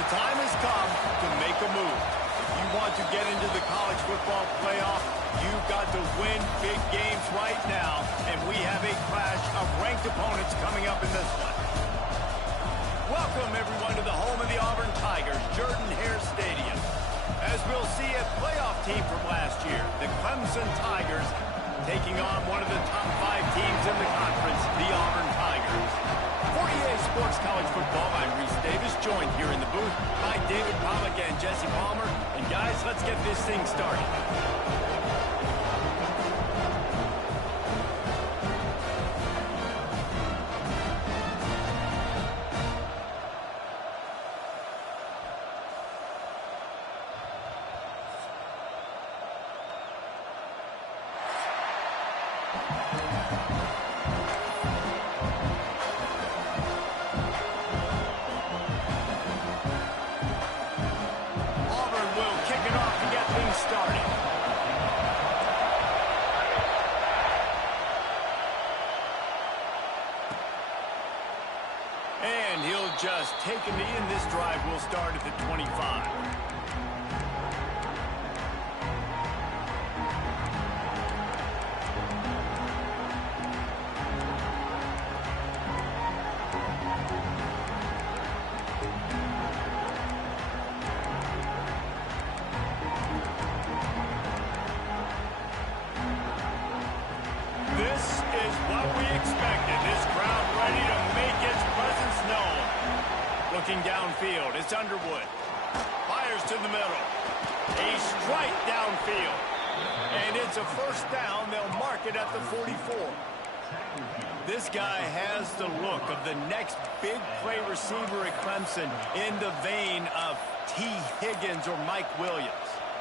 The time has come to make a move. If you want to get into the college football playoff, you've got to win big games right now, and we have a clash of ranked opponents coming up in this one. Welcome, everyone, to the home of the Auburn Tigers, Jordan-Hare Stadium. As we'll see a playoff team from last year, the Clemson Tigers, taking on one of the top 5 teams in the conference, the Auburn Tigers. For EA Sports College Football, I'm Reese Davis, joined here in the booth by David Pollack and Jesse Palmer. And guys, let's get this thing started. And he'll just take a knee, and this drive will start at the 25. This is what we expected. This crowd ready to make its presence known. Looking downfield, it's Underwood. Fires to the middle. A strike downfield. And it's a first down. They'll mark it at the 44. This guy has the look of the next big play receiver at Clemson in the vein of T. Higgins or Mike Williams.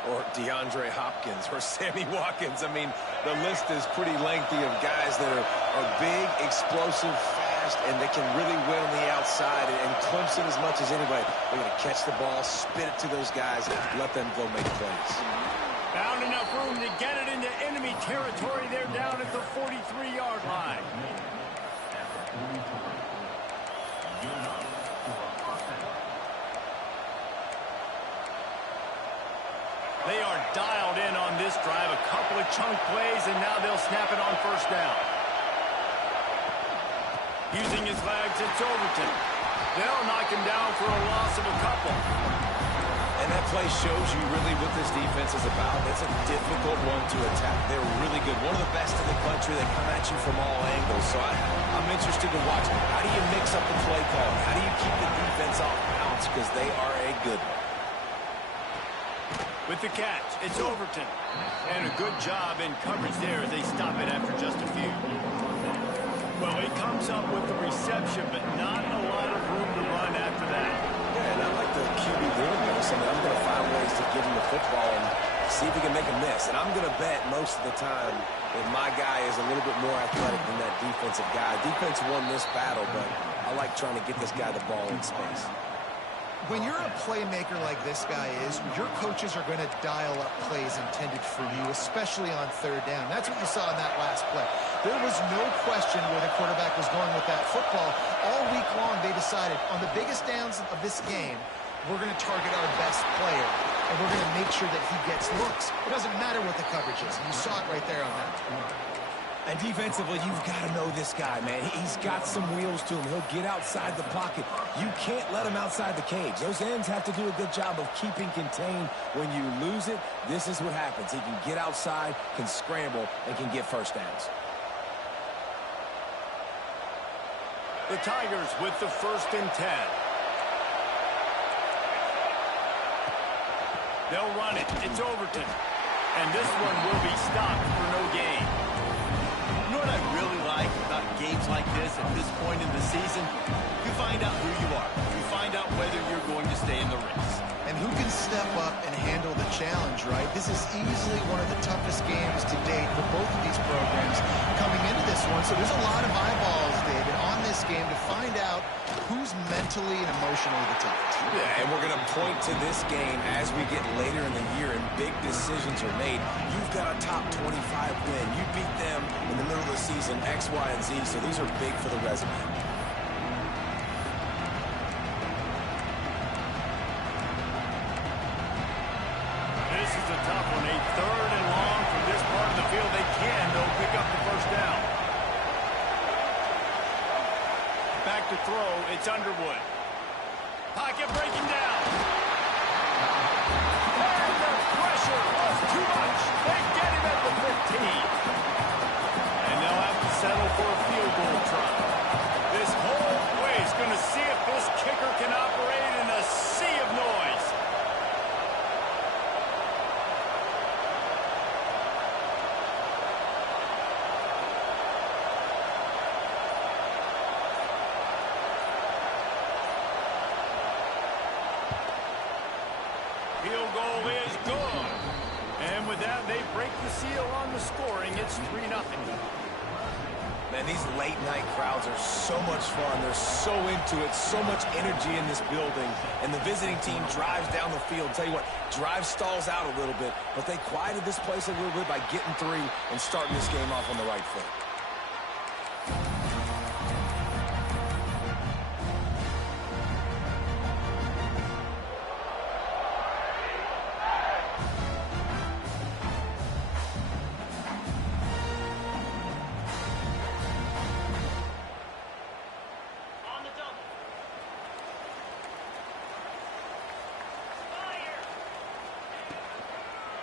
Or DeAndre Hopkins or Sammy Watkins. I mean, the list is pretty lengthy of guys that are big, explosive, fast, and they can really win on the outside. And Clemson, as much as anybody, they're going to catch the ball, spit it to those guys, and let them go make plays. Found enough room to get it into enemy territory. They're down at the 43-yard line. They are dialed in on this drive. A couple of chunk plays, and now they'll snap it on first down. Using his legs, it's Overton. They'll knock him down for a loss of a couple. And that play shows you really what this defense is about. It's a difficult one to attack. They're really good. One of the best in the country. They come at you from all angles. So I'm interested to watch. How do you mix up the play call? How do you keep the defense off balance? Because they are a good one. With the catch, it's Overton. And a good job in coverage there as they stop it after just a few. Well, he comes up with the reception, but not a lot of room to run after that. Yeah, and I like the QB leader goes. I mean, I'm going to find ways to give him the football and see if he can make a miss. And I'm going to bet most of the time that my guy is a little bit more athletic than that defensive guy. Defense won this battle, but I like trying to get this guy the ball in space. When you're a playmaker like this guy is, your coaches are going to dial up plays intended for you, especially on third down. That's what you saw in that last play. There was no question where the quarterback was going with that football. All week long, they decided on the biggest downs of this game, we're going to target our best player, and we're going to make sure that he gets looks. It doesn't matter what the coverage is. You saw it right there on that. And defensively, you've got to know this guy, man. He's got some wheels to him. He'll get outside the pocket. You can't let him outside the cage. Those ends have to do a good job of keeping contained. When you lose it, this is what happens. He can get outside, can scramble, and can get first downs. The Tigers with the 1st and 10. They'll run it. It's Overton. And this one will be stopped for no gain. You know what I really like about games like this at this point in the season? You find out who you are. You find out whether you're going to stay in the race. And who can step up and handle the challenge, right? This is easily one of the toughest games to date for both of these programs coming into this one. So there's a lot of eyeballs, David, on this game to find out who's mentally and emotionally the toughest. Yeah, and we're going to point to this game as we get later in the year and big decisions are made. You've got a top 25 win. You beat them in the middle of the season, X, Y, and Z, so these are big for the resume. is a tough one. A third and long from this part of the field. They can, though, pick up the first down. Back to throw. It's Underwood. Pocket breaking down. And the pressure was too much. They get him at the 15. And they'll have to settle for a field goal try. This whole way is going to see if this kicker can operate in a sea of noise. Field goal is good. And with that, they break the seal on the scoring. It's 3-0. Man, these late-night crowds are so much fun. They're so into it, so much energy in this building. And the visiting team drives down the field. Tell you what, drive stalls out a little bit, but they quieted this place a little bit by getting 3 and starting this game off on the right foot.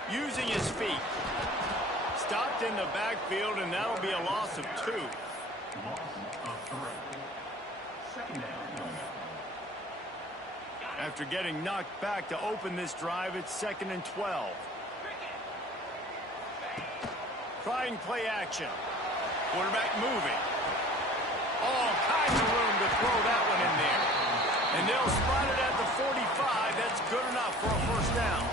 Using his feet. Stopped in the backfield, and that'll be a loss of 2. After getting knocked back to open this drive, it's 2nd and 12. Trying play action. Quarterback moving. All kinds of room to throw that one in there. And they'll spot it at the 45. That's good enough for a first down.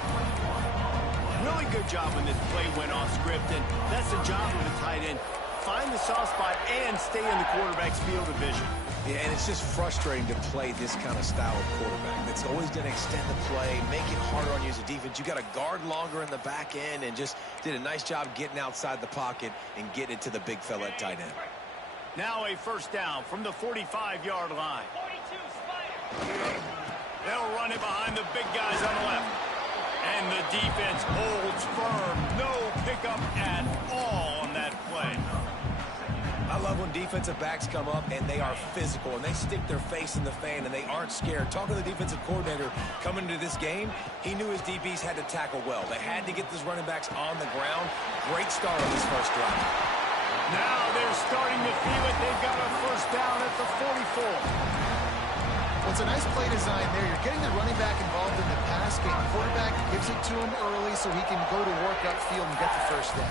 Really good job when this play went off script, and that's the job of the tight end. Find the soft spot and stay in the quarterback's field of vision. Yeah, and it's just frustrating to play this kind of style of quarterback. That's always going to extend the play, make it harder on you as a defense. You got to guard longer in the back end, and just did a nice job getting outside the pocket and getting it to the big fella at tight end. Now a first down from the 45-yard line. They'll run it behind the big guys on the left. And the defense holds firm. No pickup at all on that play. I love when defensive backs come up and they are physical and they stick their face in the fan and they aren't scared. Talking to the defensive coordinator coming into this game, he knew his DBs had to tackle well. They had to get these running backs on the ground. Great start on this first drive. Now they're starting to feel it. They've got a first down at the 44. Well, it's a nice play design there. You're getting the running back involved in the pass game. The quarterback gives it to him early so he can go to work upfield and get the first down.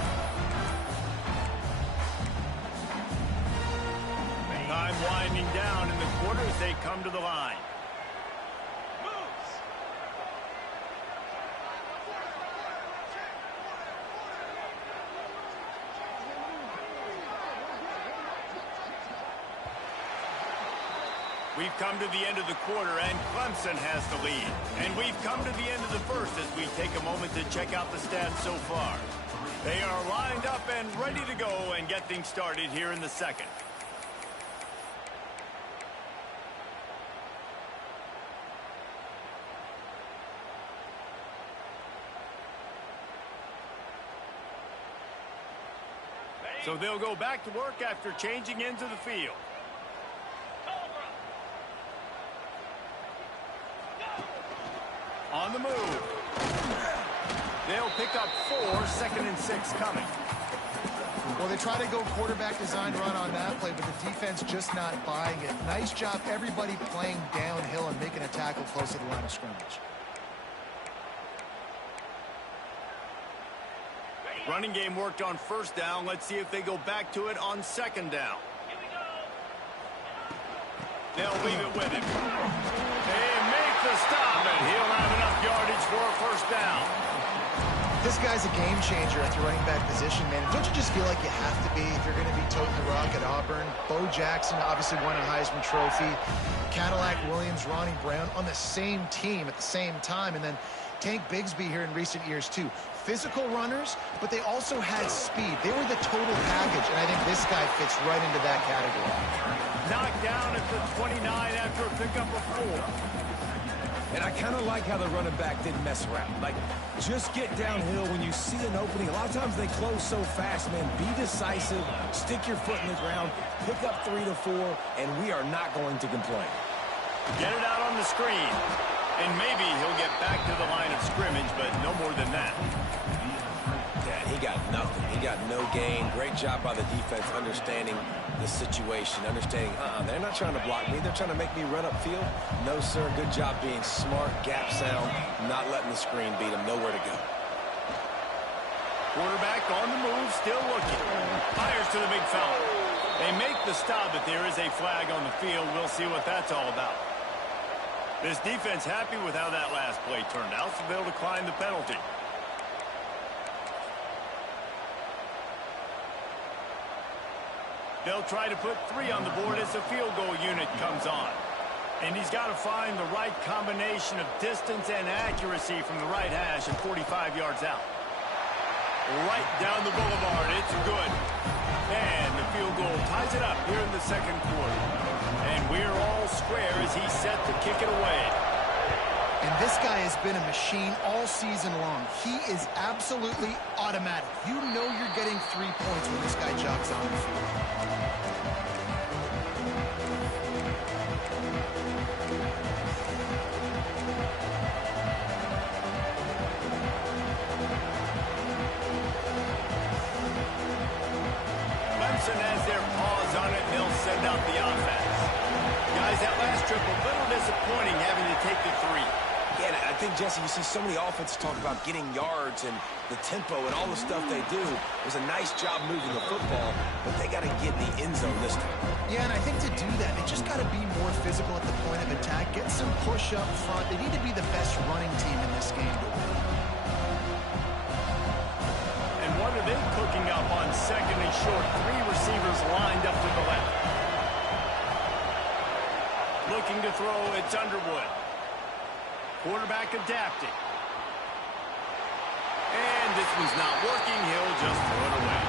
Time winding down in the quarter as they come to the line. We've come to the end of the quarter, and Clemson has the lead. And we've come to the end of the first as we take a moment to check out the stats so far. They are lined up and ready to go and get things started here in the second. So they'll go back to work after changing into the field. On the move. They'll pick up 4, 2nd and 6 coming. Well, they try to go quarterback design run on that play, but the defense just not buying it. Nice job, everybody playing downhill and making a tackle close to the line of scrimmage. Running game worked on first down. Let's see if they go back to it on second down. They'll leave it with him. They make the stop, and he'll have enough yardage for a first down. This guy's a game changer at the running back position, man. Don't you just feel like you have to be if you're going to be toting the rock at Auburn? Bo Jackson obviously won a Heisman Trophy. Cadillac Williams, Ronnie Brown on the same team at the same time. And then Tank Bigsby here in recent years, too. Physical runners, but they also had speed. They were the total package, and I think this guy fits right into that category. Knocked down at the 29 after a pickup of 4. And I kind of like how the running back didn't mess around. Like, just get downhill when you see an opening. A lot of times they close so fast, man. Be decisive, stick your foot in the ground, pick up 3 to 4, and we are not going to complain. Get it out on the screen. And maybe he'll get back to the line of scrimmage, but no more than that. Yeah, he got nothing. He got no gain. Great job by the defense understanding the situation, understanding, they're not trying to block me. They're trying to make me run upfield. No, sir. Good job being smart, gap sound, not letting the screen beat him. Nowhere to go. Quarterback on the move, still looking. Fires to the big fella. They make the stop, but there is a flag on the field. We'll see what that's all about. This defense happy with how that last play turned out, so they'll decline the penalty. They'll try to put 3 on the board as the field goal unit comes on. And he's got to find the right combination of distance and accuracy from the right hash and 45 yards out. Right down the boulevard. It's good. And the field goal ties it up here in the second quarter. And we're all square as he's set to kick it away. And this guy has been a machine all season long. He is absolutely automatic. You know you're getting 3 points when this guy jogs on the field. Clemson has their paws on it, and they'll send out the offense. Guys, that last trip a little disappointing having to take the 3. Yeah, I think, Jesse, you see so many offenses talk about getting yards and the tempo and all the stuff they do. It was a nice job moving the football, but they got to get in the end zone this time. Yeah, and I think to do that, they just got to be more physical at the point of attack, get some push up front. They need to be the best running team in this game to win. And what are they cooking up on second and short? 3 receivers lined up to the left. Looking to throw, it's Underwood. Quarterback adapting. And this one's not working. He'll just throw it away.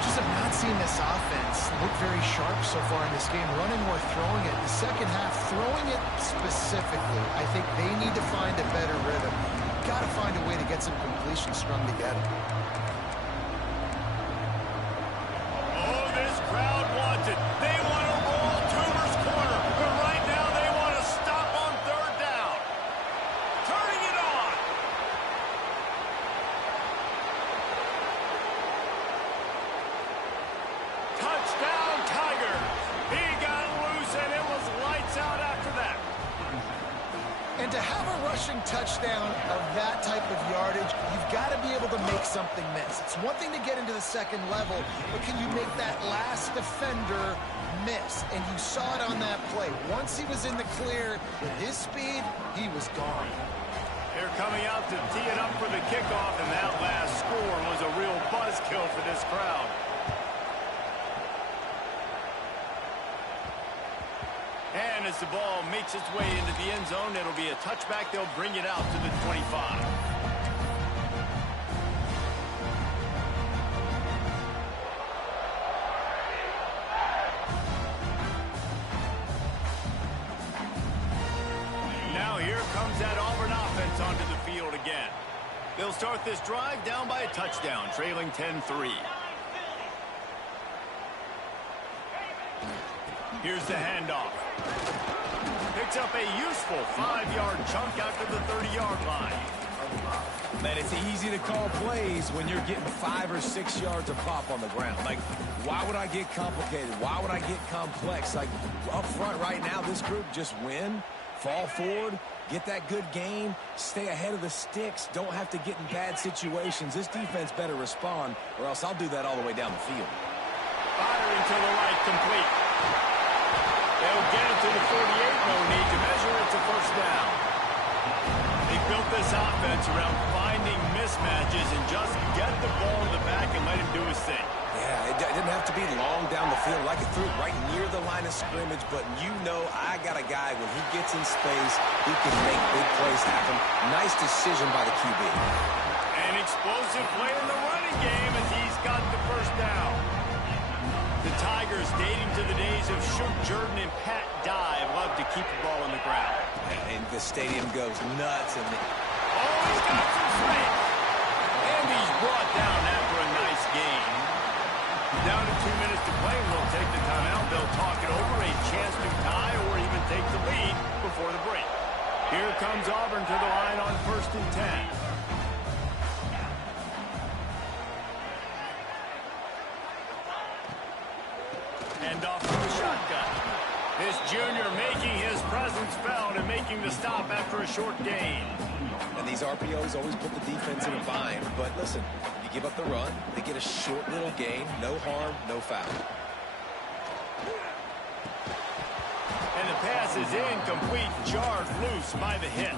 Just have not seen this offense look very sharp so far in this game. Running or throwing it. The second half, throwing it specifically. I think they need to find a better rhythm. Got to find a way to get some completions strung together. Oh, this crowd wants it. They want to roll Toomer's corner. But right now they want to stop on 3rd down. Turning it on. Touchdown, Tigers. He got loose, and it was lights out after that. And to have a rushing touchdown of that type of yardage, you've got to be able to make something miss. It's one thing to get into the second level, but can you make that last defender miss? And you saw it on that play. Once he was in the clear with his speed, he was gone. They're coming out to tee it up for the kickoff, and that last score was a real buzzkill for this crowd. And as the ball makes its way into the end zone, it'll be a touchback. They'll bring it out to the 25. Now here comes that Auburn offense onto the field again. They'll start this drive down by a touchdown, trailing 10-3. Here's the handoff. Picks up a useful 5-yard chunk out to the 30-yard line. Man, it's easy to call plays when you're getting 5 or 6 yards of pop on the ground. Like, why would I get complicated? Why would I get complex? Like, up front right now, this group just win, fall forward, get that good gain, stay ahead of the sticks, don't have to get in bad situations. This defense better respond, or else I'll do that all the way down the field. Firing to the right, complete. They'll get it to the 48, no need to measure. It's a first down. They built this offense around finding mismatches and just get the ball in the back and let him do his thing. Yeah, it didn't have to be long down the field. I could throw it right near the line of scrimmage, but you know I got a guy, when he gets in space, he can make big plays happen. Nice decision by the QB. An explosive play in the running game as he's got the first down. The Tigers, dating to the days of Shook Jordan and Pat Dye, love to keep the ball on the ground. And this stadium goes nuts. And oh, he's got some space. And he's brought down after a nice gain. Down to 2 minutes to play. We'll take the timeout. They'll talk it over, a chance to tie or even take the lead before the break. Here comes Auburn to the line on 1st and 10. And off to the shotgun. This junior making his presence felt and making the stop after a short gain. And these RPOs always put the defense in a bind. But listen, you give up the run, they get a short little gain, no harm, no foul. And the pass is incomplete, jarred loose by the hit.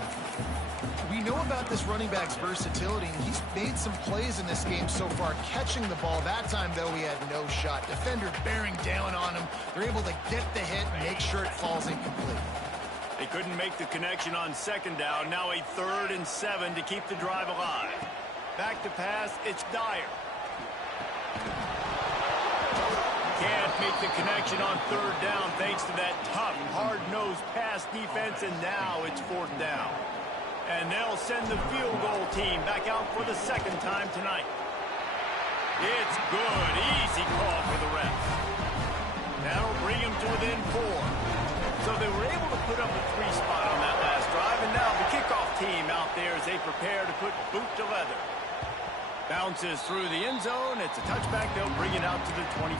We know about this running back's versatility, and he's made some plays in this game so far, catching the ball. That time, though, he had no shot. Defender bearing down on him. They're able to get the hit and make sure it falls incomplete. They couldn't make the connection on 2nd down. Now a 3rd and 7 to keep the drive alive. Back to pass, it's Dyer. Can't make the connection on 3rd down thanks to that tough, hard-nosed pass defense, and now it's 4th down. And they'll send the field goal team back out for the 2nd time tonight. It's good. Easy call for the refs. That'll bring him to within 4. So they were able to put up a 3 spot on that last drive, and now the kickoff team out there as they prepare to put boot to leather. Bounces through the end zone. It's a touchback. They'll bring it out to the 25.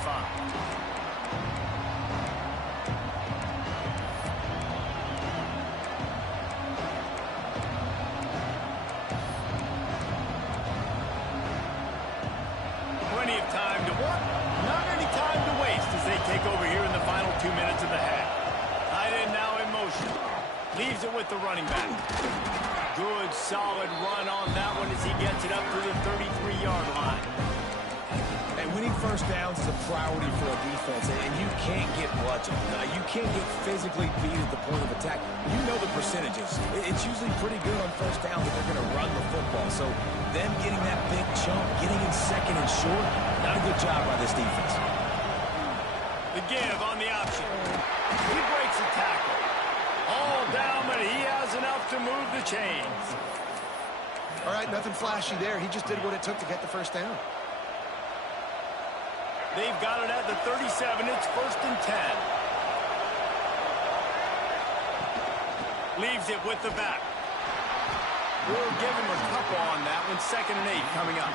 Plenty of time to work. Not any time to waste as they take over here in the final 2 minutes of the half. Tight end now in motion. Leaves it with the running back. Good, solid run on that one as he gets it up to the 33-yard line. And winning first downs is a priority for a defense, and you can't get bludgeoned. You can't get physically beat at the point of attack. You know the percentages. It's usually pretty good on first down that they're going to run the football. So them getting that big chunk, getting in 2nd and short, not a good job by this defense. The give on the option. He breaks a tackle. All down, but he has enough to move the chains. All right, nothing flashy there. He just did what it took to get the first down. They've got it at the 37. It's 1st and 10. Leaves it with the back. We'll give him a couple on that one. 2nd and 8 coming up.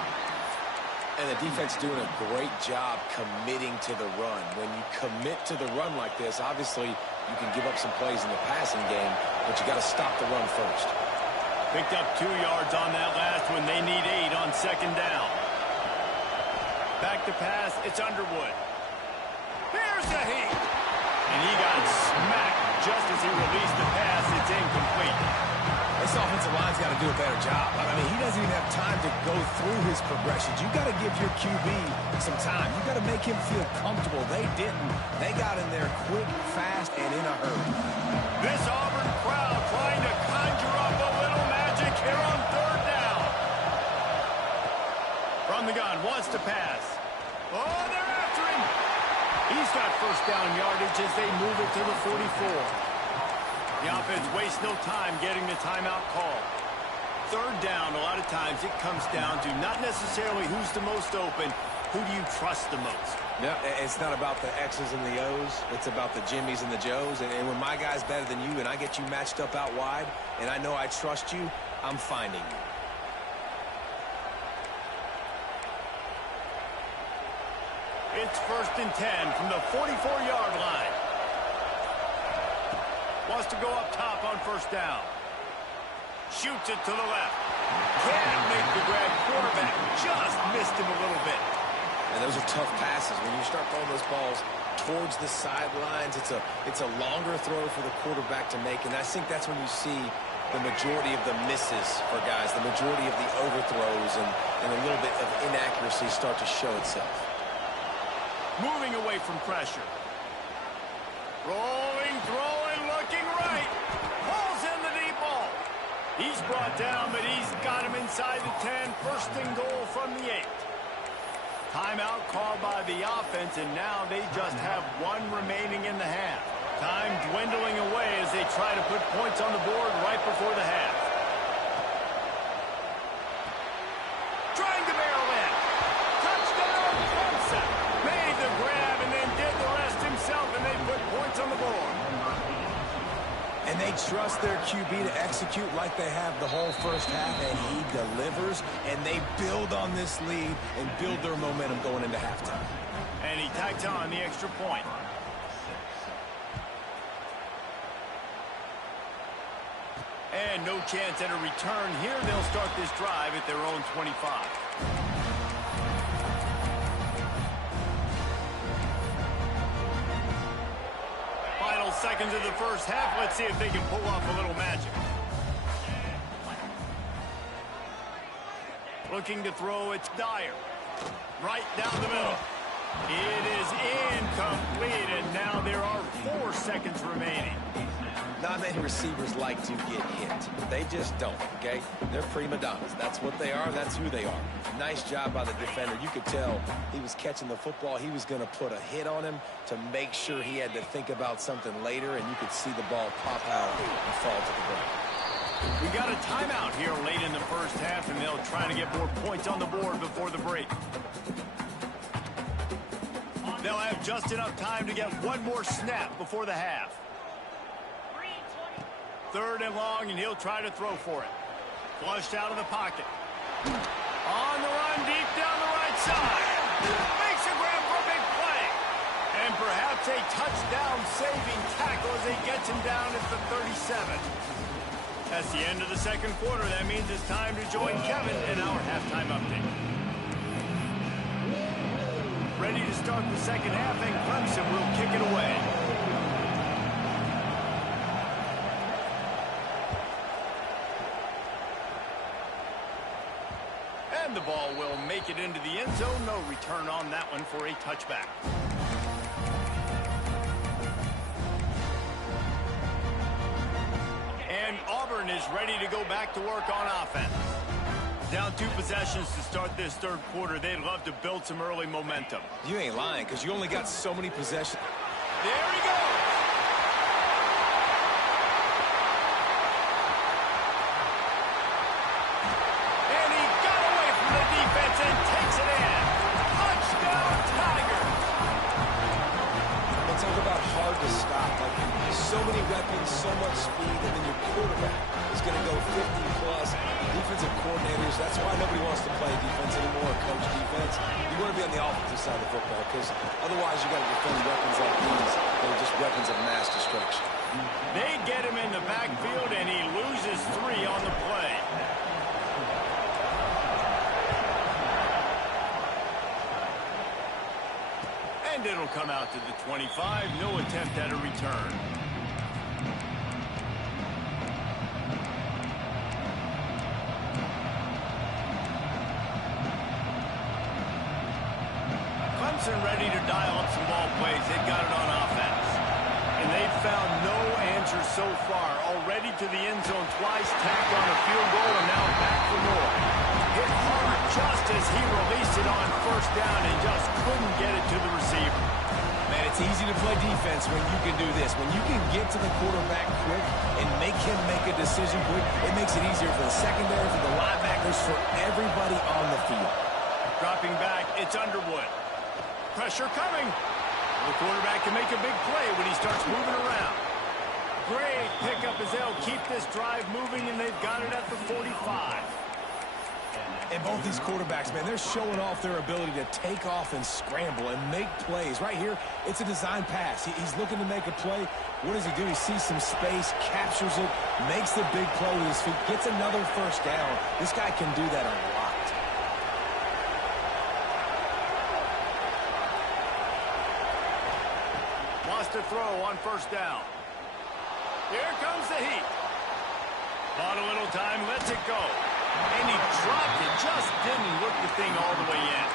And the defense doing a great job committing to the run. When you commit to the run like this, obviously you can give up some plays in the passing game, but you got to stop the run first. Picked up 2 yards on that last one. They need 8 on 2nd down. Back to pass, it's Underwood. Here's the heat. And he got smacked just as he released the pass. It's incomplete. This offensive line's got to do a better job. I mean, he doesn't even have time to go through his progressions. You got to give your QB some time. You got to make him feel comfortable. They didn't. They got in there quick, fast, and in a hurry. This Auburn crowd trying to conjure up a little magic here on 3rd down. From the gun, wants to pass. Oh, they're after him. He's got first down yardage as they move it to the 44. The offense wastes no time getting the timeout call. 3rd down, a lot of times it comes down to not necessarily who's the most open, who do you trust the most? Yeah, it's not about the X's and the O's. It's about the Jimmies and the Joes. And when my guy's better than you and I get you matched up out wide and I know I trust you, I'm finding you. It's 1st and 10 from the 44-yard line. Wants to go up top on 1st down. Shoots it to the left. Can't make the grab. Quarterback just missed him a little bit. And those are tough passes. When you start throwing those balls towards the sidelines, it's a longer throw for the quarterback to make. And I think that's when you see the majority of the misses for guys, the majority of the overthrows and a little bit of inaccuracy start to show itself. Moving away from pressure. Rolling, throwing, looking right. Pulls in the deep ball. He's brought down, but he's got him inside the 10. 1st and goal from the 8. Timeout called by the offense, and now they just have 1 remaining in the half. Time dwindling away as they try to put points on the board right before the half. Trying to barrel in. Touchdown, Clemson. Made the grab and then did the rest himself, and they put points on the board. And they trust their QB to execute like they have the whole first half, and he delivers, and they build on this lead and build their momentum going into halftime. And he tacks on the extra point. And no chance at a return here. They'll start this drive at their own 25. Final seconds of the first half. Let's see if they can pull off a little magic. Looking to throw, it's Dyer. Right down the middle. It is incomplete, and now there are 4 seconds remaining. Not many receivers like to get hit. They just don't, okay? They're prima donnas. That's what they are. That's who they are. Nice job by the defender. You could tell he was catching the football. He was going to put a hit on him to make sure he had to think about something later, and you could see the ball pop out and fall to the ground. We got a timeout here late in the first half, and they'll try to get more points on the board before the break. They'll have just enough time to get one more snap before the half. 3rd and long, and he'll try to throw for it. Flushed out of the pocket. On the run, deep down the right side. Makes a grab for a big play. And perhaps a touchdown-saving tackle as he gets him down at the 37. That's the end of the second quarter. That means it's time to join Kevin in our halftime update. Ready to start the second half, and Clemson will kick it away. And the ball will make it into the end zone. No return on that one for a touchback. And Auburn is ready to go back to work on offense. Down 2 possessions to start this third quarter. They'd love to build some early momentum. You ain't lying, because you only got so many possessions. There he goes. And he got away from the defense and takes it in. Touchdown, Tiger. Let's talk about hard to stop. Like, so many weapons, so much speed, and then your quarterback is going to go 50-plus. Defensive coordinators, that's why nobody wants to play defense anymore or coach defense. You want to be on the offensive side of the football, because otherwise you got to defend weapons like these. They're just weapons of mass destruction. They get him in the backfield, and he loses 3 on the play. And it'll come out to the 25. No attempt at a return. Clemson ready to dial up some ball plays. They've got it on offense. And they've found no answer so far. Already to the end zone twice, tacked on a field goal, and now back for more. Hit hard just as he released it on first down and just couldn't get it to the receiver. Man, it's easy to play defense when you can do this. When you can get to the quarterback quick and make him make a decision quick, it makes it easier for the secondary, for the linebackers, for everybody on the field. Dropping back, it's Underwood. Pressure coming. The quarterback can make a big play when he starts moving around. Great pickup as they'll keep this drive moving, and they've got it at the 45. And both these quarterbacks, man, they're showing off their ability to take off and scramble and make plays. Right here, it's a design pass. He's looking to make a play. What does he do? He sees some space, captures it, makes the big play with his feet, gets another first down. This guy can do that a lot. Lost a throw on first down. Here comes the heat. Bought a little time, lets it go. And he dropped it, just didn't work the thing all the way in.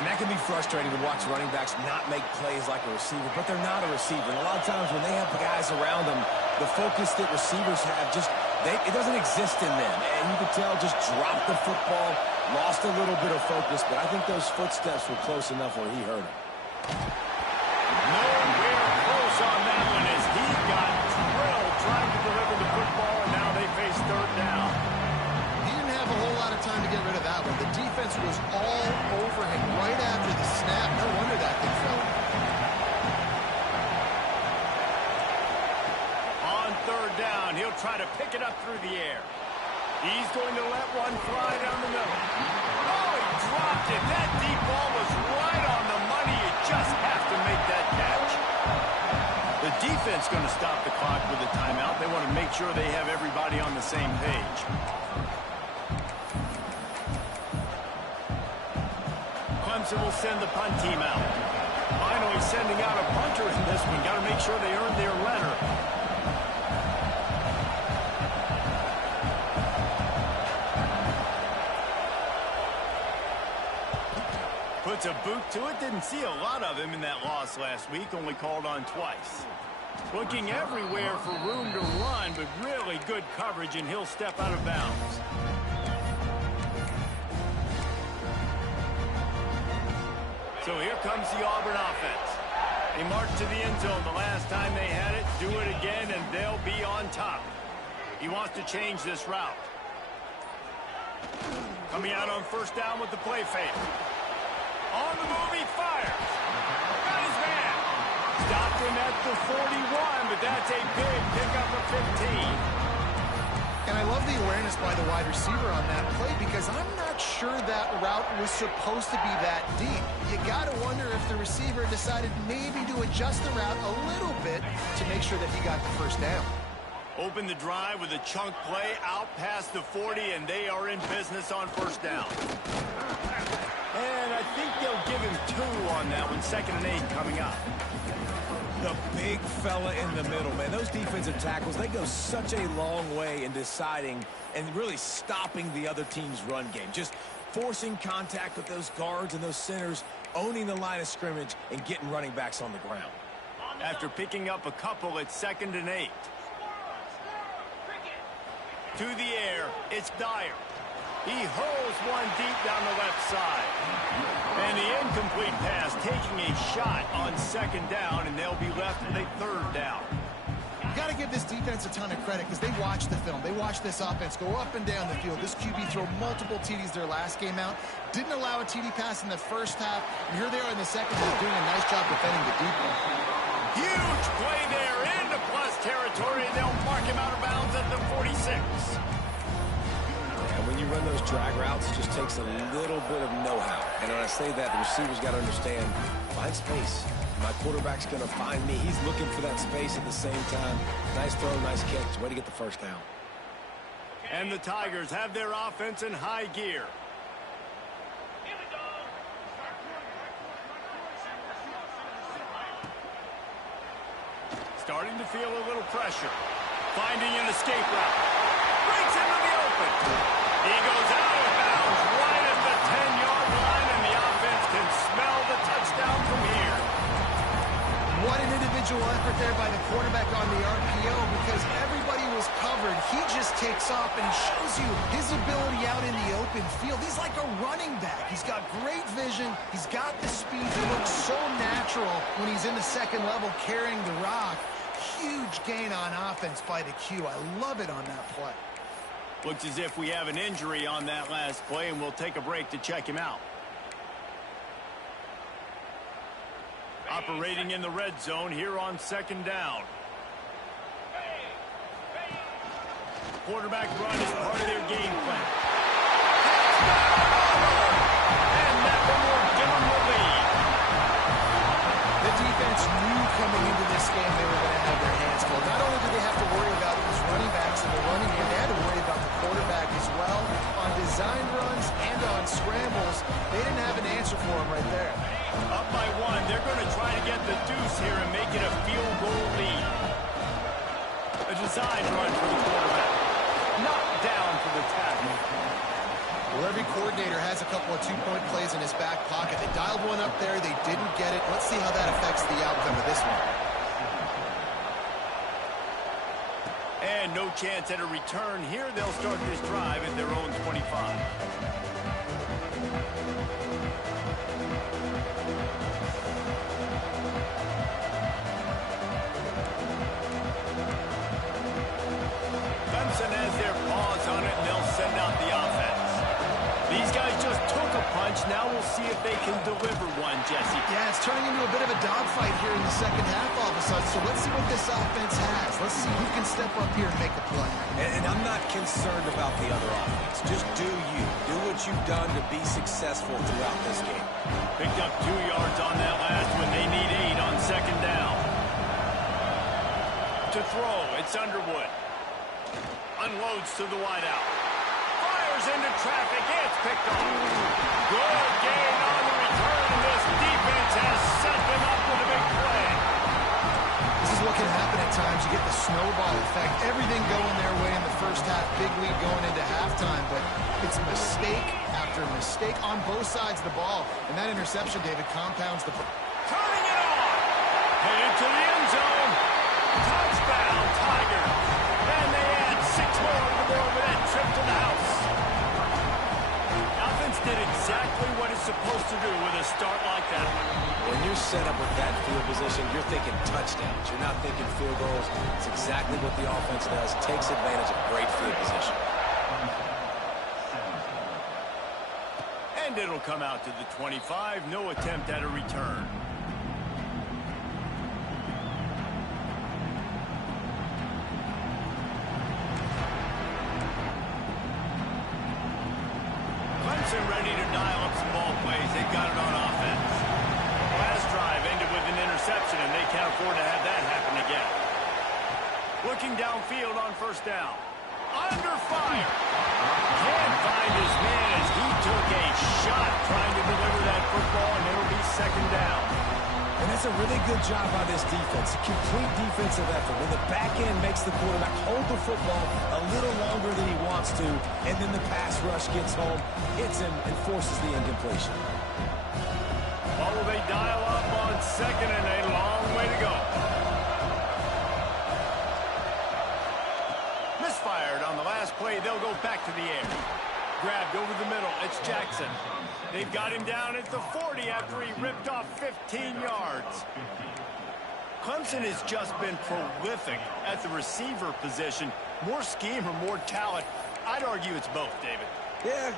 And that can be frustrating to watch running backs not make plays like a receiver, but they're not a receiver. And a lot of times when they have guys around them, the focus that receivers have it doesn't exist in them. And you could tell just dropped the football, lost a little bit of focus, but I think those footsteps were close enough where he heard him. Nowhere close on that one as defense was all over him right after the snap. No wonder that thing fell. On third down, he'll try to pick it up through the air. He's going to let one fly down the middle. Oh, he dropped it. That deep ball was right on the money. You just have to make that catch. The defense going to stop the clock with a timeout. They want to make sure they have everybody on the same page. Clemson will send the punt team out. Finally sending out a punter in this one. Got to make sure they earn their letter. Puts a boot to it. Didn't see a lot of him in that loss last week. Only called on twice. Looking everywhere for room to run, but really good coverage, and he'll step out of bounds. So here comes the Auburn offense. They marched to the end zone the last time they had it. Do it again, and they'll be on top. He wants to change this route. Coming out on first down with the play fake. On the move, he fires. Got his man. Stopped him at the 41, but that's a big pickup of 15. And I love the awareness by the wide receiver on that play because I'm not sure that route was supposed to be that deep. You got to wonder if the receiver decided maybe to adjust the route a little bit to make sure that he got the first down. Open the drive with a chunk play out past the 40, and they are in business on first down. And I think they'll give him 2 on that one. 2nd and 8 coming up. The big fella in the middle, man. Those defensive tackles, they go such a long way in deciding and really stopping the other team's run game. Just forcing contact with those guards and those centers, owning the line of scrimmage, and getting running backs on the ground. After picking up a couple, it's 2nd and 8. To the air, it's Dyer. He hurls one deep down the left side. And the incomplete pass taking a shot on 2nd down, and they'll be left with a 3rd down. You got to give this defense a ton of credit because they watch the film. They watch this offense go up and down the field. This QB throw multiple TDs their last game out. Didn't allow a TD pass in the first half. And here they are in the second. They're doing a nice job defending the deep one. Huge play there into plus territory, and they'll mark him out of bounds at the 46. When you run those drag routes, it just takes a little bit of know-how. And when I say that, the receiver's got to understand, find space. My quarterback's going to find me. He's looking for that space at the same time. Nice throw, nice catch. Way to get the first down. And the Tigers have their offense in high gear. Starting to feel a little pressure. Finding an escape route. Breaks into the open. He goes out of bounds right at the 10-yard line, and the offense can smell the touchdown from here. What an individual effort there by the quarterback on the RPO because everybody was covered. He just takes off and shows you his ability out in the open field. He's like a running back. He's got great vision. He's got the speed. He looks so natural when he's in the second level carrying the rock. Huge gain on offense by the Q. I love it on that play. Looks as if we have an injury on that last play, and we'll take a break to check him out. Operating in the red zone here on 2nd down. Quarterback run is part of their game plan. And that one will give them the lead. The defense knew coming into this game they were going to have their hands full. Not only did they have to worry about these running backs in the running game, they had to worry about the quarterback as well. On design runs and on scrambles, they didn't have an answer for him right there. Up by 1, they're going to try to get the deuce here and make it a field goal lead. A design run for the quarterback. Knocked down for the tackle. Well, every coordinator has a couple of 2-point plays in his back pocket. They dialed one up there. They didn't get it. Let's see how that affects the outcome of this one. And no chance at a return here. They'll start this drive at their own 25. Clemson has their paws on it, and they'll send out the offense. The These guys just took a punch. Now we'll see if they can deliver one, Jesse. Yeah, it's turning into a bit of a dogfight here in the second half all of a sudden. So let's see what this offense has. Let's see who can step up here and make a play. And I'm not concerned about the other offense. Just do you. Do what you've done to be successful throughout this game. Picked up 2 yards on that last one. They need 8 on second down. To throw, it's Underwood. Unloads to the wideout. Fires into traffic. It's picked off. Good gain on the return. This defense has set them up with a big play. This is what can happen at times. You get the snowball effect. Everything going their way in the first half. Big lead going into halftime. But it's mistake after mistake on both sides of the ball. And that interception, David, compounds the... Turning it on. Headed to the end zone. Touchdown, Tigers. And they add 6 more on the board with that trip to the house. Offense did exactly what it's supposed to do with a start like that. When you're set up with that field position, you're thinking touchdowns. You're not thinking field goals. It's exactly what the offense does. Takes advantage of great field position. And it'll come out to the 25. No attempt at a return. Ready to dial up some ball plays. They got it on offense. Last drive ended with an interception, and they can't afford to have that happen again. Looking downfield on first down. Under fire. Can't find his man as he took a shot trying to deliver that football, and it'll be second down. And that's a really good job by this defense. A complete defensive effort. When the back end makes the quarterback hold the football a little longer than he wants to, and then the pass rush gets home, hits him, and forces the incompletion. Well, will they dial up on second, and a long way to go. Misfired on the last play. They'll go back to the air. Grabbed over the middle. It's Jackson. They've got him down at the 40 after he ripped off 15 yards. Clemson has just been prolific at the receiver position. More scheme or more talent? I'd argue it's both, David. Yeah,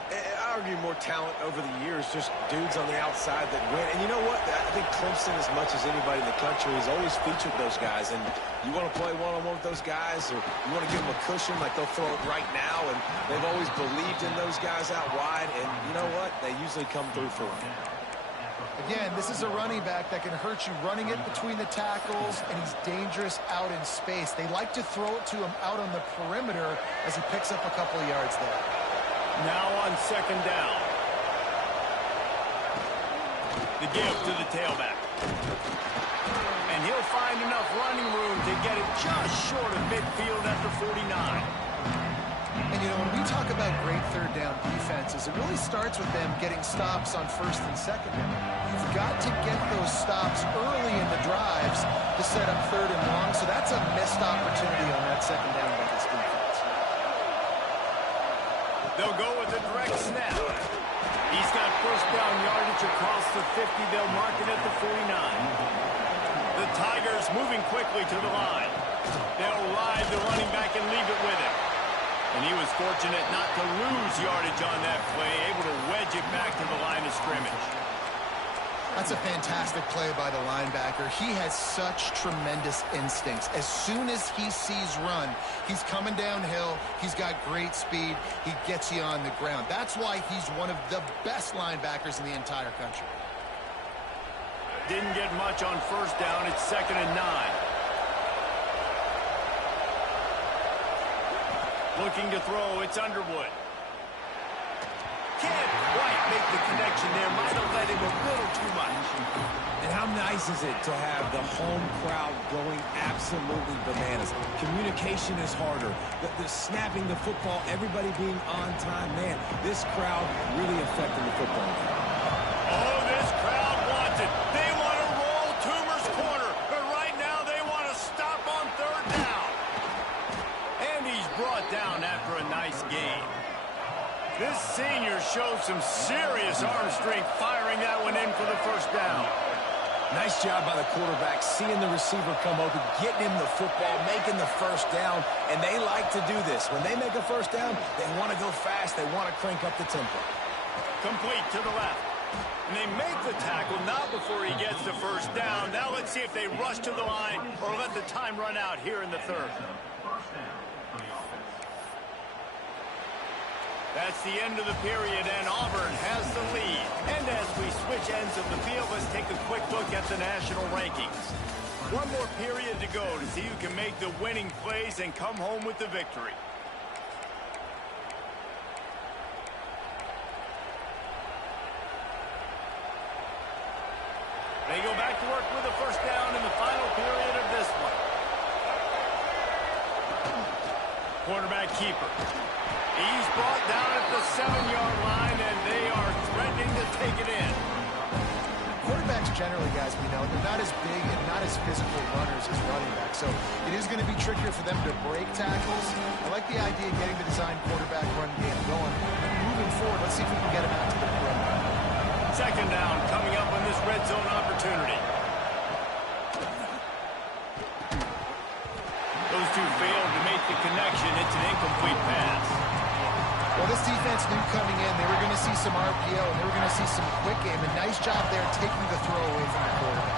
I argue more talent over the years, just dudes on the outside that win. And you know what? I think Clemson, as much as anybody in the country, has always featured those guys. And you want to play one-on-one with those guys, or you want to give them a cushion like they'll throw it right now. And they've always believed in those guys out wide. And you know what? They usually come through for them. Again, this is a running back that can hurt you running it between the tackles, and he's dangerous out in space. They like to throw it to him out on the perimeter as he picks up a couple of yards there. Now on second down. The give to the tailback. And he'll find enough running room to get it just short of midfield at the 49. And, you know, when we talk about great third down defenses, it really starts with them getting stops on first and second down. You've got to get those stops early in the drives to set up third and long, so that's a missed opportunity on that second down by this defense. They'll go with a direct snap. He's got first down yardage across the 50. They'll mark it at the 49. The Tigers moving quickly to the line. They'll ride the running back and leave it with him. And he was fortunate not to lose yardage on that play, able to wedge it back to the line of scrimmage. That's a fantastic play by the linebacker. He has such tremendous instincts. As soon as he sees run, he's coming downhill. He's got great speed. He gets you on the ground. That's why he's one of the best linebackers in the entire country. Didn't get much on first down. It's 2nd and 9. Looking to throw, it's Underwood. Can't quite make the connection there. Might have led him a little too much. And how nice is it to have the home crowd going absolutely bananas? Communication is harder. The snapping the football, everybody being on time. Man, this crowd really affecting the football game. Oh, this crowd wants it. They want to roll Toomer's corner. But right now they want to stop on third down. And he's brought down after a nice game. This senior shows some serious arm strength firing that one in for the first down. Nice job by the quarterback, seeing the receiver come open, getting him the football, making the first down, and they like to do this. When they make a first down, they want to go fast. They want to crank up the tempo. Complete to the left. And they make the tackle, not before he gets the first down. Now let's see if they rush to the line or let the time run out here in the third. That's the end of the period, and Auburn has the lead. And as we switch ends of the field, let's take a quick look at the national rankings. One more period to go to see who can make the winning plays and come home with the victory. They go back to work with a first down in the final period of this one. Quarterback keeper. He's brought down at the 7-yard line, and they are threatening to take it in. Quarterbacks generally, guys, we know, they're not as big and not as physical runners as running backs. So it is going to be trickier for them to break tackles. I like the idea of getting the design quarterback run game going. Moving forward, let's see if we can get him out to the perimeter. Second down coming up on this red zone opportunity. Those two failed to make the connection. It's an incomplete pass. Well, this defense knew coming in they were going to see some RPO and they were going to see some quick game. A nice job there taking the throw away from the quarterback.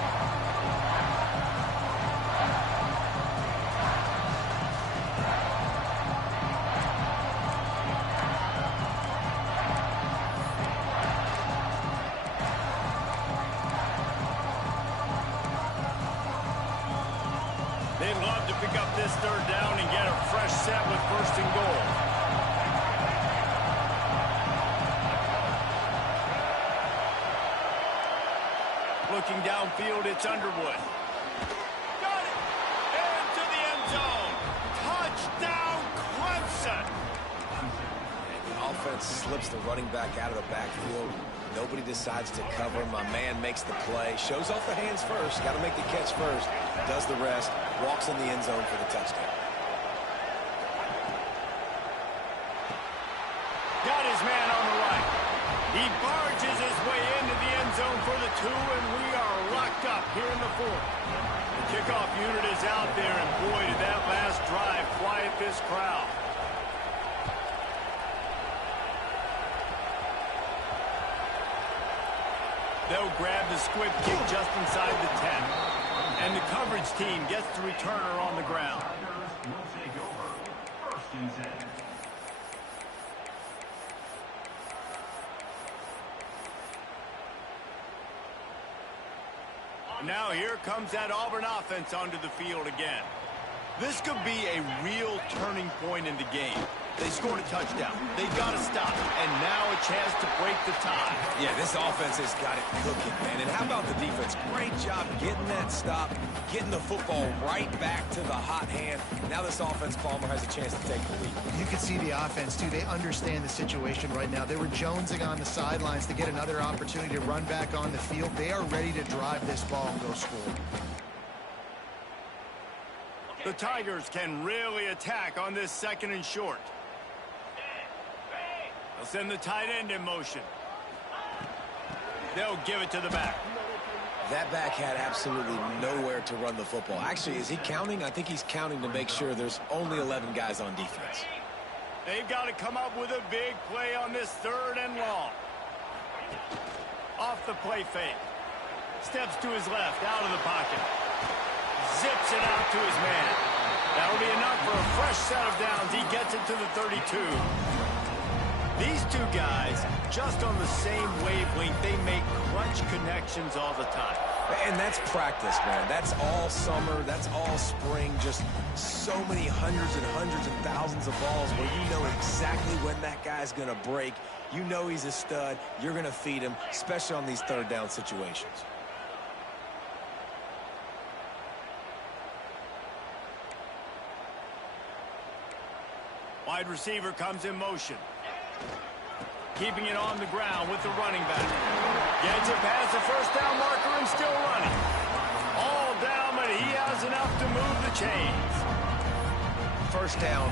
They'd love to pick up this third down and get a fresh set with first and goal. Looking downfield, it's Underwood. Got it! Into the end zone. Touchdown, Clemson! And the offense slips the running back out of the backfield. Nobody decides to cover. My man makes the play. Shows off the hands first. Got to make the catch first. Does the rest. Walks in the end zone for the touchdown. Got his man on the right. He barges his way into the end zone for the 2, and we are locked up here in the 4th. The kickoff unit is out there, and boy, did that last drive quiet this crowd. They'll grab the squib kick just inside the 10. And the coverage team gets the returner on the ground. Now here comes that Auburn offense onto the field again. This could be a real turning point in the game. They scored a touchdown. They got to stop. And now a chance to break the tie. Yeah, this offense has got it cooking, man. And how about the defense? Great job getting that stop, getting the football right back to the hot hand. Now this offense, Palmer, has a chance to take the lead. You can see the offense, too. They understand the situation right now. They were jonesing on the sidelines to get another opportunity to run back on the field. They are ready to drive this ball and go score. The Tigers can really attack on this 2nd and short. They'll send the tight end in motion. They'll give it to the back. That back had absolutely nowhere to run the football. Actually, is he counting? I think he's counting to make sure there's only 11 guys on defense. They've got to come up with a big play on this 3rd and long. Off the play fake. Steps to his left, out of the pocket. Zips it out to his man. That'll be enough for a fresh set of downs. He gets it to the 32. These two guys, just on the same wavelength, they make clutch connections all the time. And that's practice, man. That's all summer. That's all spring. Just so many hundreds and thousands of balls where you know exactly when that guy's going to break. You know he's a stud. You're going to feed him, especially on these 3rd down situations. Wide receiver comes in motion. Keeping it on the ground with the running back. Gets it past the first down marker and still running. All down, but he has enough to move the chains. First down,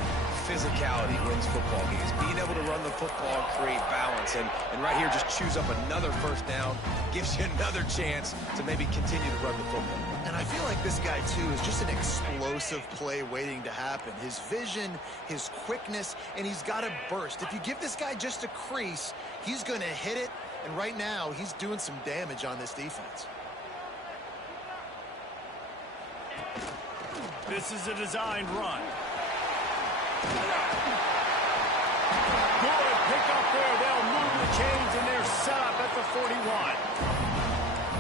physicality wins football games. Being able to run the football, create balance, and right here just choose up another first down, gives you another chance to maybe continue to run the football. And I feel like this guy, too, is just an explosive play waiting to happen. His vision, his quickness, and he's got a burst. If you give this guy just a crease, he's going to hit it, and right now he's doing some damage on this defense. This is a designed run. Good pick up there. They'll move the chains, and they're set up at the 41.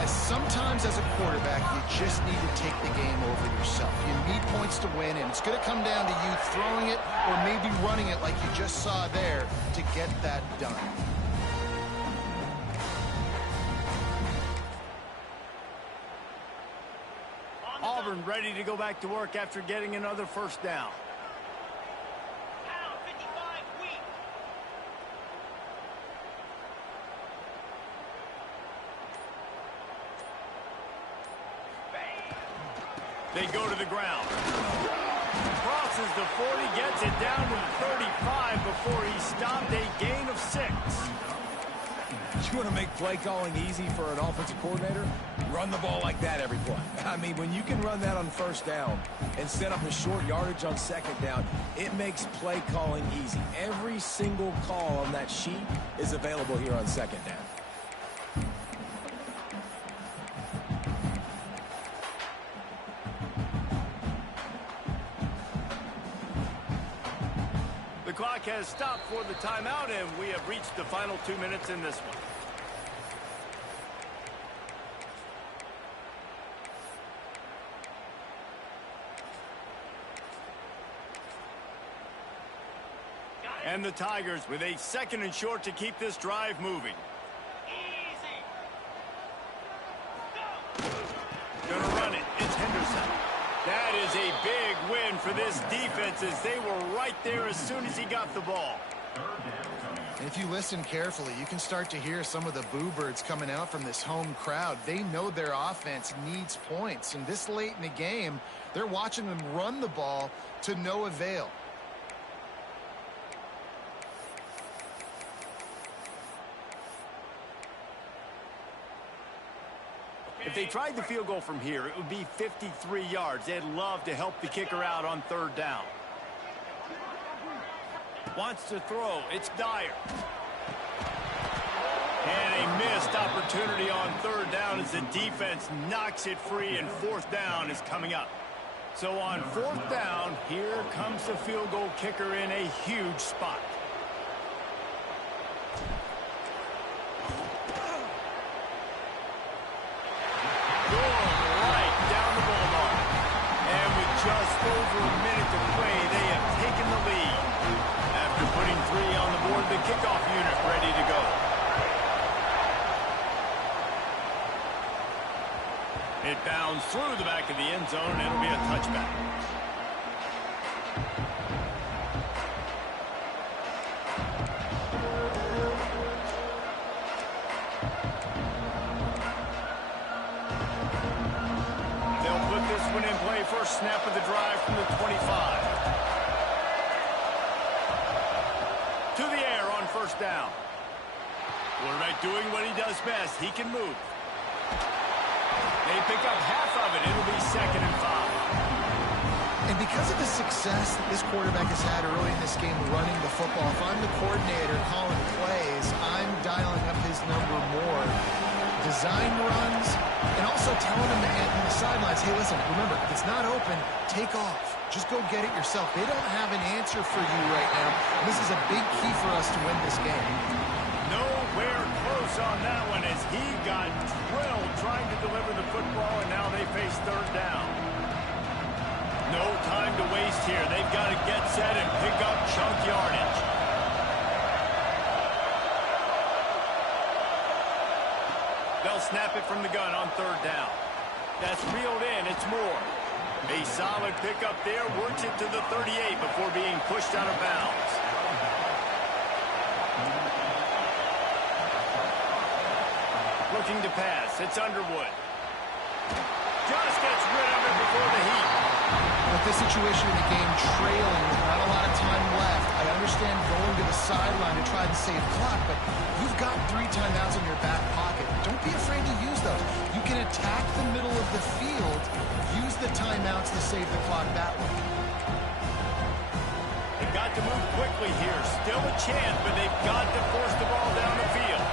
Sometimes as a quarterback, you just need to take the game over yourself. You need points to win, and it's going to come down to you throwing it or maybe running it like you just saw there to get that done. Auburn ready to go back to work after getting another first down. They go to the ground. Crosses the 40, gets it down to the 35 before he stopped. A gain of 6. You want to make play calling easy for an offensive coordinator? Run the ball like that every play. I mean, when you can run that on first down and set up a short yardage on second down, it makes play calling easy. Every single call on that sheet is available here on second down. The clock has stopped for the timeout, and we have reached the final 2 minutes in this one. And the Tigers with a 2nd and short to keep this drive moving. Easy. Gonna run it. It's Henderson. That is a big win for this defense as they were right there as soon as he got the ball. And if you listen carefully, you can start to hear some of the boo birds coming out from this home crowd. They know their offense needs points, and this late in the game, they're watching them run the ball to no avail. If they tried the field goal from here, it would be 53 yards. They'd love to help the kicker out on 3rd down. Wants to throw. It's Dyer. And a missed opportunity on 3rd down as the defense knocks it free, and 4th down is coming up. So on 4th down, here comes the field goal kicker in a huge spot. Just over a minute to play, they have taken the lead. After putting 3 on the board, the kickoff unit ready to go. It bounds through the back of the end zone, and it'll be a touchback. First snap of the drive from the 25. To the air on 1st down. Quarterback doing what he does best. He can move. They pick up half of it. It'll be 2nd and 5. And because of the success that this quarterback has had early in this game running the football, if I'm the coordinator calling plays, I'm dialing up his number more. Design runs, and also telling them on the sidelines, hey, listen, remember, if it's not open, take off. Just go get it yourself. They don't have an answer for you right now. This is a big key for us to win this game. Nowhere close on that one as he got drilled trying to deliver the football, and now they face 3rd down. No time to waste here. They've got to get set and pick up chunk yardage. They'll snap it from the gun on 3rd down. That's reeled in. It's Moore. A solid pickup there. Works it to the 38 before being pushed out of bounds. Looking to pass. It's Underwood. Just gets rid of it before the heat. With this situation in the game trailing with not a lot of time left, I understand going to the sideline to try and save clock, but you've got 3 timeouts in your back pocket. Don't be afraid to use those. You can attack the middle of the field, use the timeouts to save the clock that way. They've got to move quickly here. Still a chance, but they've got to force the ball down the field.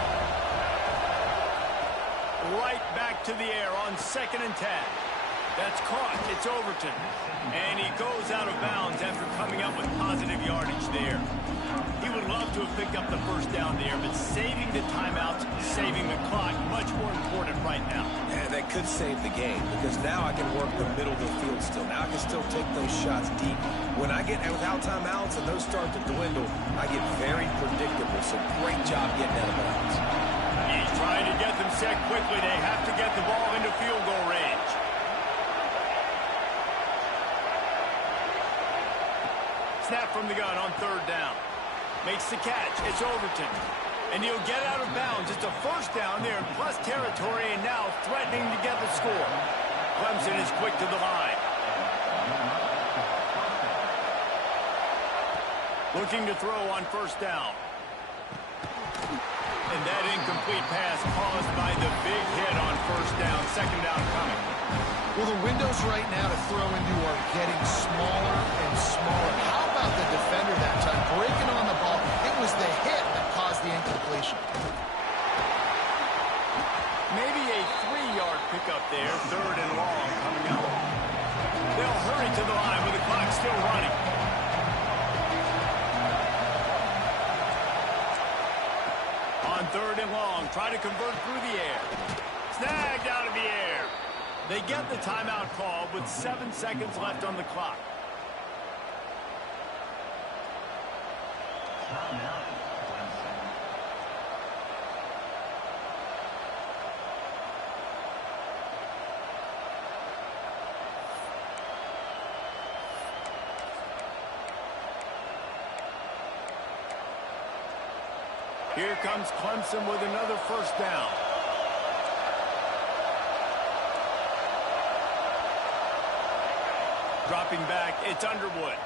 Right back to the air on 2nd and 10. That's caught. It's Overton. And he goes out of bounds after coming up with positive yardage there. He would love to have picked up the first down there, but saving the timeouts, saving the clock, much more important right now. And that could save the game, because now I can work the middle of the field still. Now I can still take those shots deep. When I get without timeouts and those start to dwindle, I get very predictable. So great job getting out of bounds. He's trying to get them set quickly. They have to get the ball into field goal range. Snap from the gun on 3rd down. Makes the catch. It's Overton. And he'll get out of bounds. It's a first down there in plus territory, and now threatening to get the score. Clemson is quick to the line. Looking to throw on 1st down. And that incomplete pass caused by the big hit on 1st down. 2nd down coming. Well, the windows right now to throw into are getting smaller and smaller. How about the defender that time? Breaking on the ball. It was the hit that caused the incompletion. Maybe a 3-yard pickup there. 3rd and long coming up. They'll hurry to the line with the clock still running. On 3rd and long, try to convert through the air. Snagged out of the air. They get the timeout call with 7 seconds left on the clock. Here comes Clemson with another 1st down. Dropping back, it's Underwood.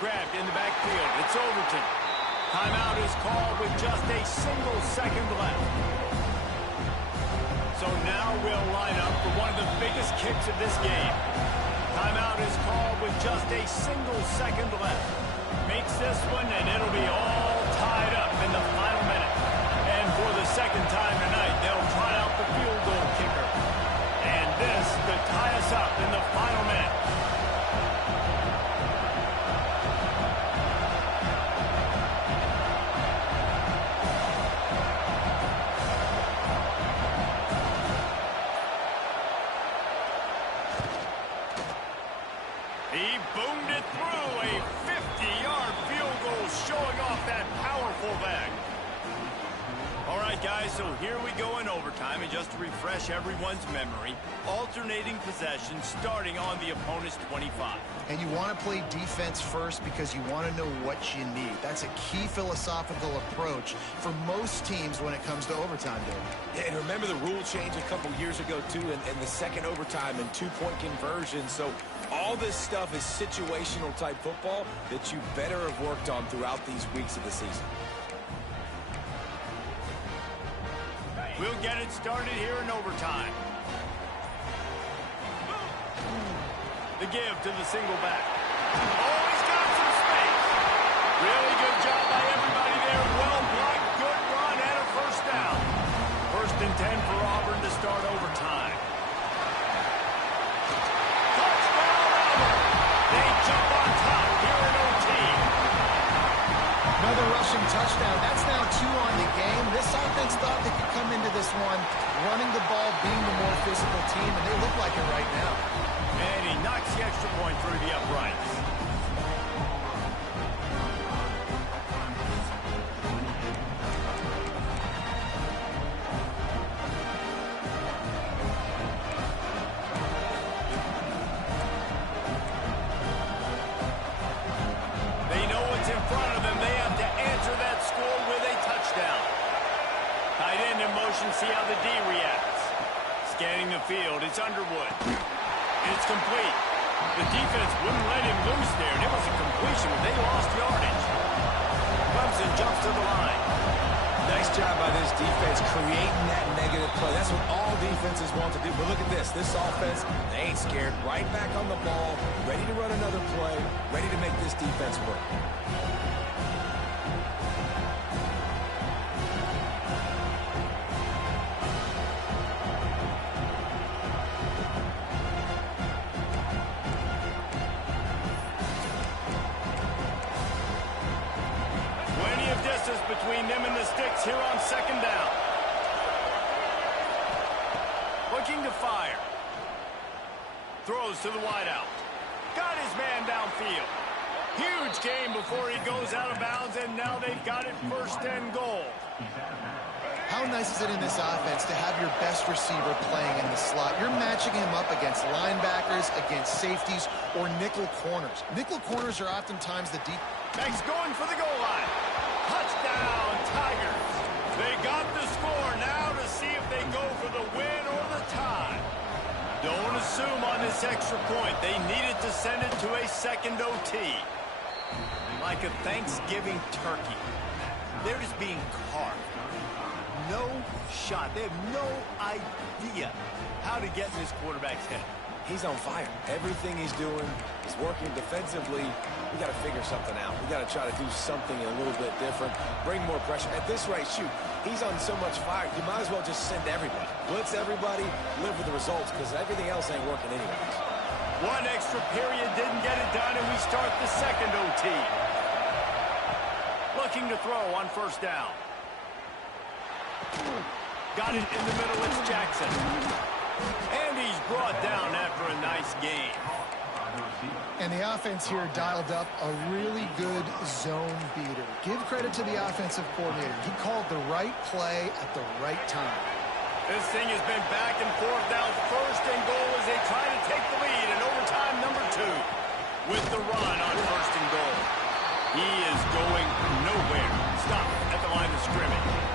Grabbed in the backfield, it's Overton. Timeout is called with just a single second left. So now we'll line up for one of the biggest kicks of this game. Timeout is called with just a single second left. Makes this one, and it'll be all tied up in the final minute. And for the 2nd time tonight, they'll try out the field goal kicker. And this to tie us up in the final minute. He boomed it through. A 50-yard field goal showing off that powerful leg. All right, guys, so here we go in overtime. And just to refresh everyone's memory, alternating possession starting on the opponent's 25. And you want to play defense first because you want to know what you need. That's a key philosophical approach for most teams when it comes to overtime, Dave. Yeah, and remember the rule change a couple years ago, too, and the second overtime and 2-point conversion. So all this stuff is situational type football that you better have worked on throughout these weeks of the season. We'll get it started here in overtime. The give to the single back. Oh, he's got some space. Really good job by everybody there. Well blocked, good run, and a 1st down. 1st and 10 for Auburn to start overtime. Touchdown, Auburn. They jump on top here in OT. Another rushing touchdown. That's now 2 on the game. This offense thought they could come into this one running the ball, being the more physical team, and they look like it right now. And he knocks the extra point through the uprights. They know what's in front of them. They have to answer that score with a touchdown. Tight end in motion, see how the D reacts. Scanning the field, it's Underwood. It's complete. The defense wouldn't let him loose there, and it was a completion, but they lost yardage. Clemson jumps to the line. Nice job by this defense creating that negative play. That's what all defenses want to do. But look at this. This offense, they ain't scared. Right back on the ball, ready to run another play, ready to make this defense work. Between them and the sticks here on second down. Looking to fire. Throws to the wideout. Got his man downfield. Huge gain before he goes out of bounds, and now they've got it first and goal. How nice is it in this offense to have your best receiver playing in the slot? You're matching him up against linebackers, against safeties, or nickel corners. Nickel corners are oftentimes the deep. Max going for the goal line. Touchdown, Tigers. They got the score now to see if they go for the win or the tie. Don't assume on this extra point. They needed to send it to a second OT. Like a Thanksgiving turkey. They're just being carved. No shot. They have no idea how to get in this quarterback's head. He's on fire. Everything he's doing is working defensively. We got to figure something out. We got to try to do something a little bit different. Bring more pressure. At this rate, shoot, he's on so much fire. You might as well just send everybody. Blitz everybody, live with the results, because everything else ain't working anyways. One extra period didn't get it done, and we start the second OT. Looking to throw on first down. Got it in the middle. It's Jackson. And he's brought down after a nice game. And the offense here dialed up a really good zone beater. Give credit to the offensive coordinator. He called the right play at the right time. This thing has been back and forth now. First and goal as they try to take the lead in overtime number 2. With the run on first and goal. He is going nowhere. Stop at the line of scrimmage.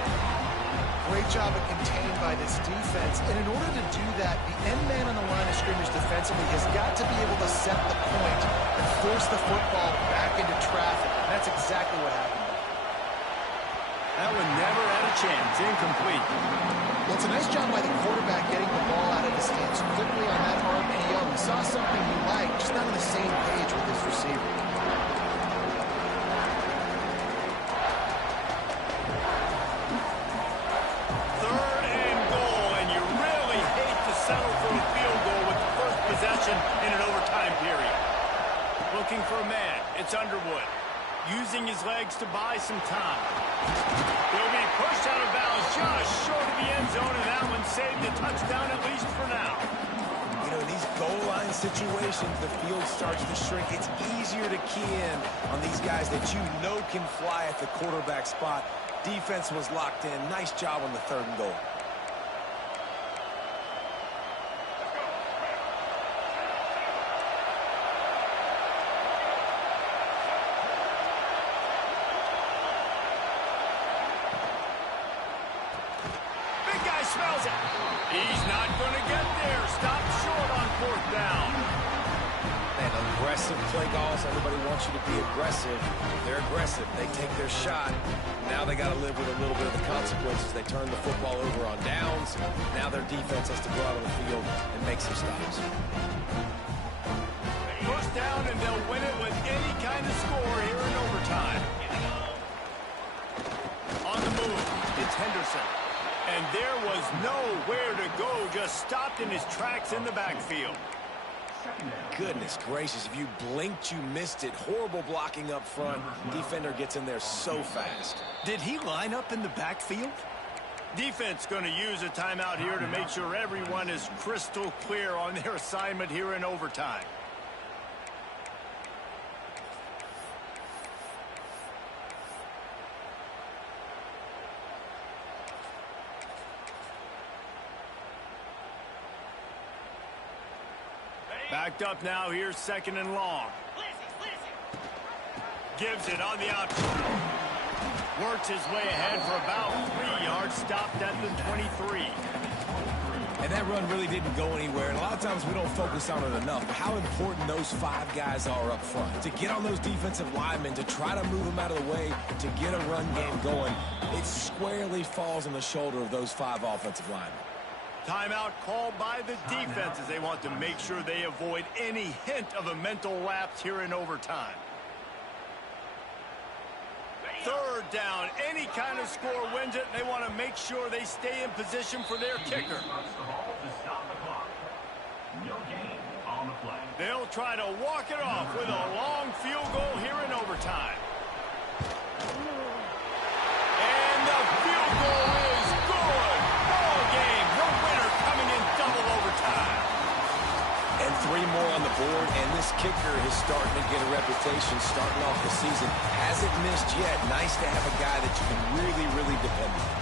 Great job of contained by this defense. And in order to do that, the end man on the line of scrimmage defensively has got to be able to set the point and force the football back into traffic. And that's exactly what happened. That one never had a chance. Incomplete. Well, it's a nice job by the quarterback getting the ball out of his hands quickly on that RPO. He saw something he liked, just not on the same page with his receiver. In an overtime period. Looking for a man. It's Underwood. Using his legs to buy some time. He'll be pushed out of bounds just short of the end zone, and that one saved a touchdown at least for now. You know, in these goal line situations, the field starts to shrink. It's easier to key in on these guys that you know can fly at the quarterback spot. Defense was locked in. Nice job on the third and goal. Smells it. He's not going to get there. Stop short on fourth down. Man, aggressive play calls. Everybody wants you to be aggressive. They're aggressive. They take their shot. Now they got to live with a little bit of the consequences. They turn the football over on downs. Now their defense has to go out on the field and make some stops. First down, and they'll win it with any kind of score here in overtime. On the move, it's Henderson. And there was nowhere to go, just stopped in his tracks in the backfield. Goodness gracious, if you blinked, you missed it. Horrible blocking up front. Defender gets in there so fast. Did he line up in the backfield? Defense going to use a timeout here to make sure everyone is crystal clear on their assignment here in overtime. Backed up now, here's second and long. Gives it on the option. Works his way ahead for about 3 yards, stopped at the 23. And that run really didn't go anywhere. And a lot of times we don't focus on it enough. But how important those 5 guys are up front. To get on those defensive linemen, to try to move them out of the way, to get a run game going, it squarely falls on the shoulder of those 5 offensive linemen. Timeout called by the defense as they want to make sure they avoid any hint of a mental lapse here in overtime. Third down, any kind of score wins it. They want to make sure they stay in position for their kicker. They'll try to walk it off with a long field goal here in overtime. And the field goal is good. Ball game. Your winner coming in double overtime. And 3 more on the board, and this kicker is starting to get a reputation starting off the season. Hasn't missed yet. Nice to have a guy that you can really, really depend on.